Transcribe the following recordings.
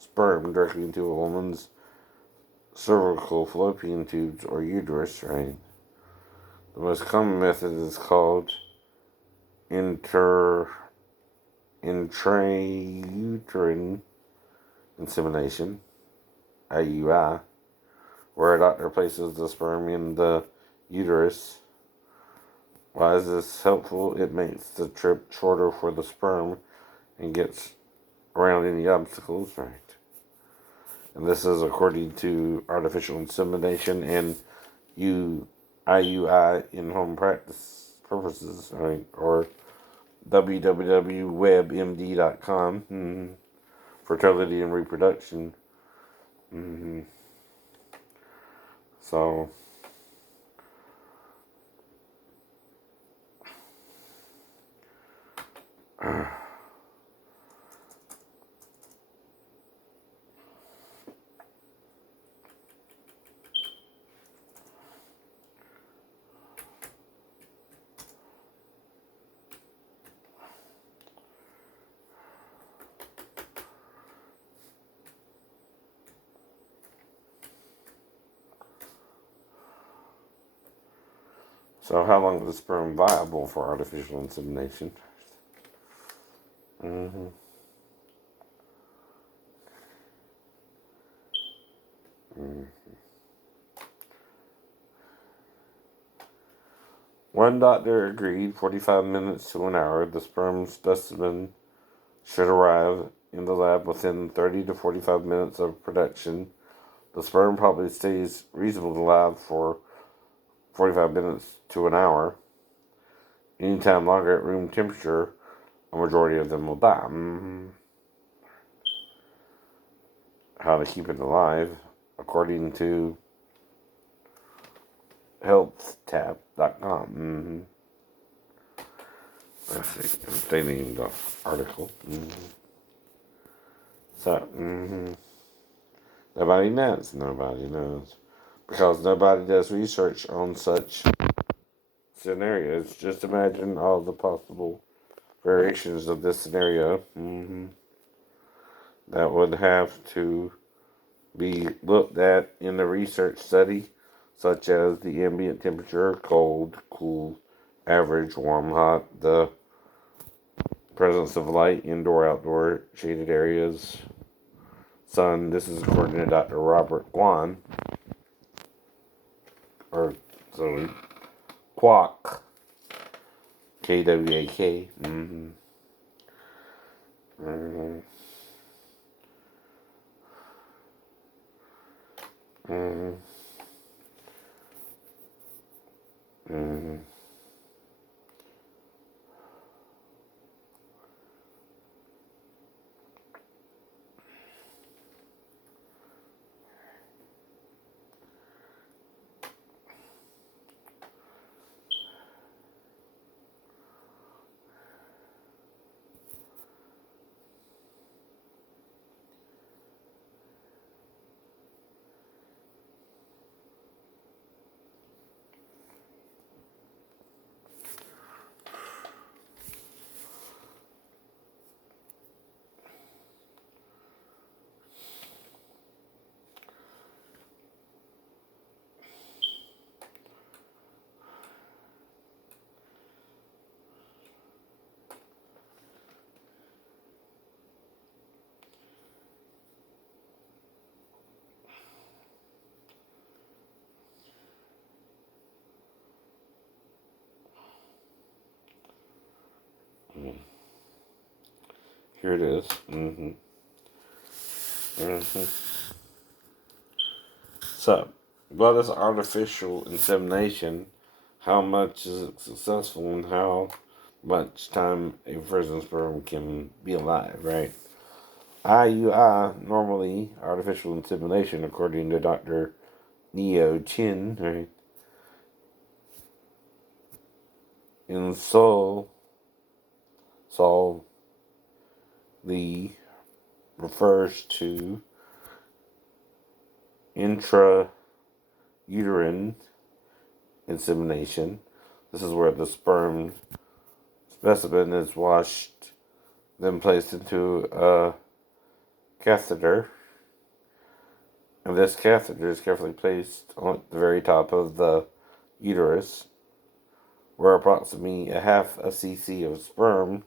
sperm directly into a woman's cervical fallopian tubes or uterus, right? The most common method is called intrauterine insemination, IUI, where a doctor places the sperm in the uterus. Why is this helpful? It makes the trip shorter for the sperm and gets around any obstacles, right? And this is according to artificial insemination and IUI in home practice purposes, right? Or www.webmd.com, fertility and reproduction. So, so how long is the sperm viable for artificial insemination? One doctor agreed 45 minutes to an hour. The sperm specimen should arrive in the lab within 30 to 45 minutes of production. The sperm probably stays reasonably alive for 45 minutes to an hour. Anytime longer at room temperature, a majority of them will die. How to keep it alive, according to healthtap.com. Let's see, they named the article. So, nobody knows. Nobody knows. Because nobody does research on such scenarios. Just imagine all the possible variations of this scenario. That would have to be looked at in the research study, such as the ambient temperature, cold, cool, average, warm, hot, the presence of light, indoor, outdoor, shaded areas, sun. This is according to Dr. Robert Kwan, or sorry, Kwak, Kwak. Here it is. So, what is artificial insemination? How much is it successful, and how much time a frozen sperm can be alive, right? IUI, normally artificial insemination, according to Dr. Neo Chin, right? In Seoul, the refers to intrauterine insemination. This is where the sperm specimen is washed, then placed into a catheter, and this catheter is carefully placed on the very top of the uterus, where approximately a half a cc of sperm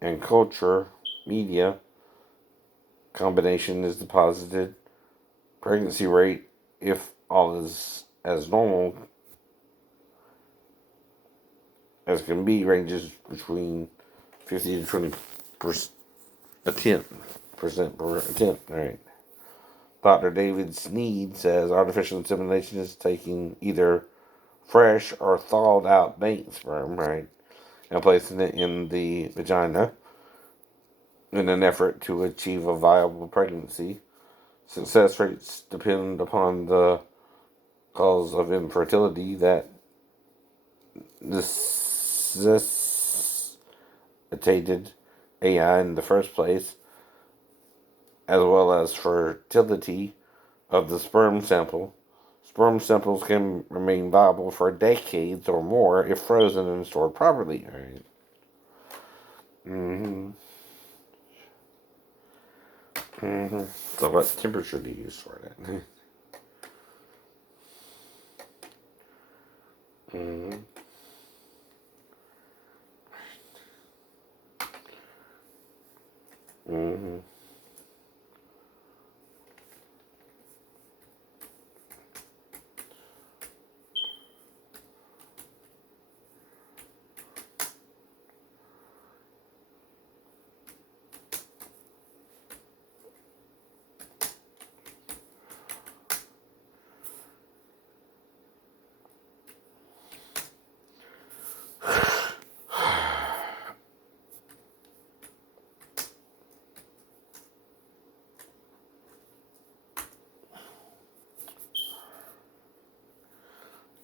and culture media combination is deposited. Pregnancy rate, if all is as normal as can be, ranges between 50 to 20% per attempt. All right. Dr. David Sneed says artificial insemination is taking either fresh or thawed out mate sperm, right, and placing it in the vagina in an effort to achieve a viable pregnancy. Success rates depend upon the cause of infertility that necessitated AI in the first place, as well as fertility of the sperm sample. Sperm samples can remain viable for decades or more if frozen and stored properly. All right. So what temperature do you use for that?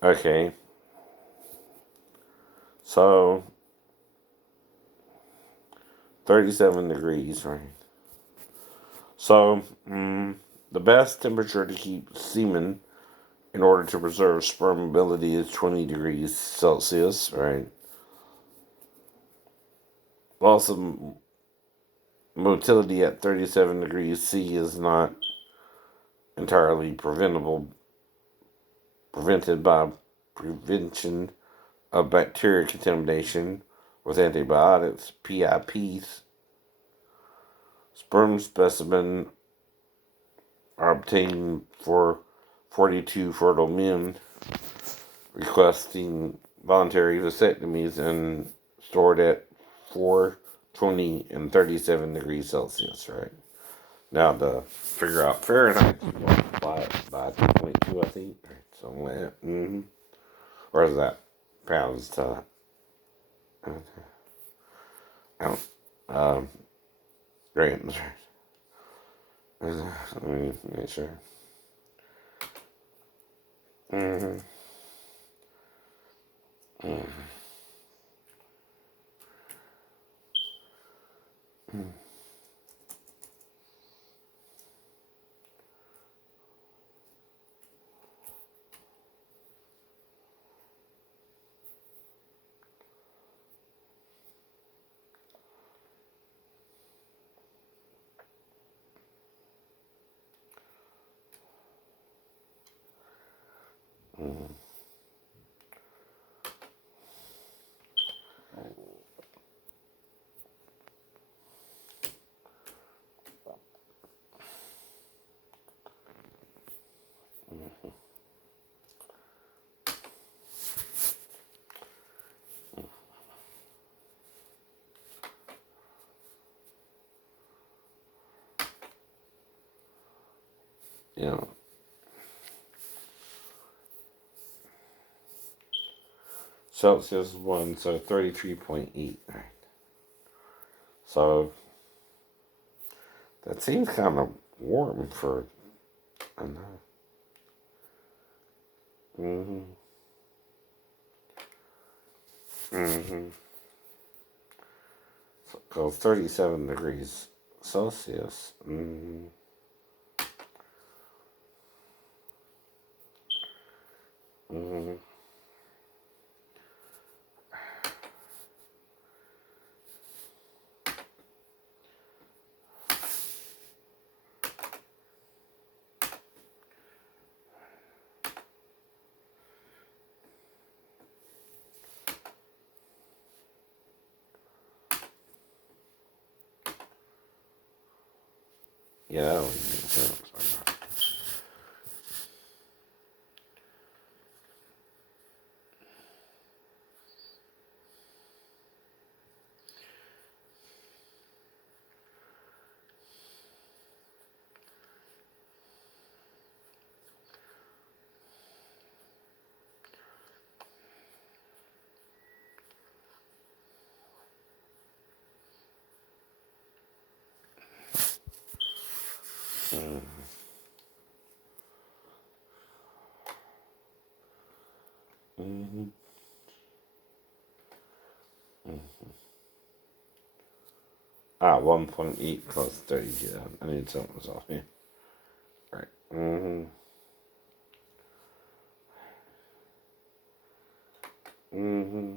Okay. So 37 degrees, right? So the best temperature to keep semen in order to preserve sperm mobility is 20 degrees Celsius, right? Also, motility at 37 degrees C is not entirely prevented by prevention of bacteria contamination with antibiotics. PIPs. Sperm specimen are obtained for 42 fertile men requesting voluntary vasectomies and stored at 420 and 37 degrees Celsius, right? Now, to figure out Fahrenheit, you multiply it by 2.2, I think. Right, something like that. Or is that pounds to, um, grams, right? Let me make sure. Mm-hmm. Yeah. Celsius 1, so 33.8. Right. So that seems kind of warm for. I know. Because 37 degrees Celsius. Yeah, that don't even make sense. Mm-hmm. Ah, 1.8 plus 30. Yeah, I knew something was off here. Right. Mm-hmm. Mm-hmm.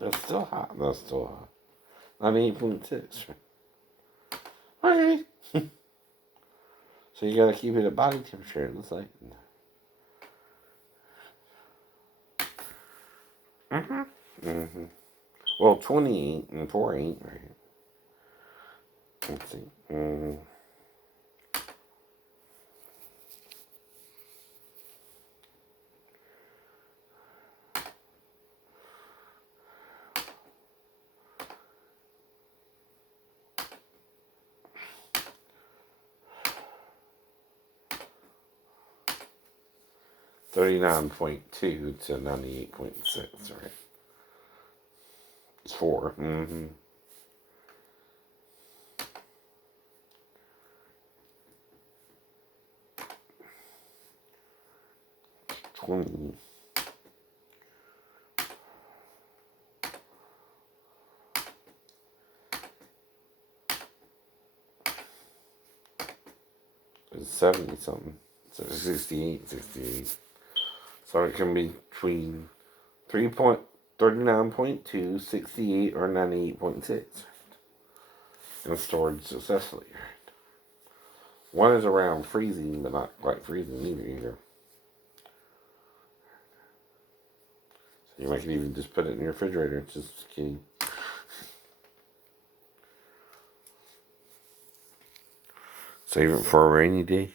That's still hot. That's still hot. 98.6. Okay. So you gotta keep it at body temperature, it looks like. Mm-hmm. Mm-hmm. Well, 28 and 4 ain't right. Let's see. Mm-hmm. 39.2 to 98.6, right? It's 4. Mm-hmm. 20. It's 70 something. So 68, 68. So it can be between 39.2, 68, or 98.6. And stored successfully. One is around freezing, but not quite freezing either. So you might even just put it in your refrigerator. It's just kidding. Save it for a rainy day.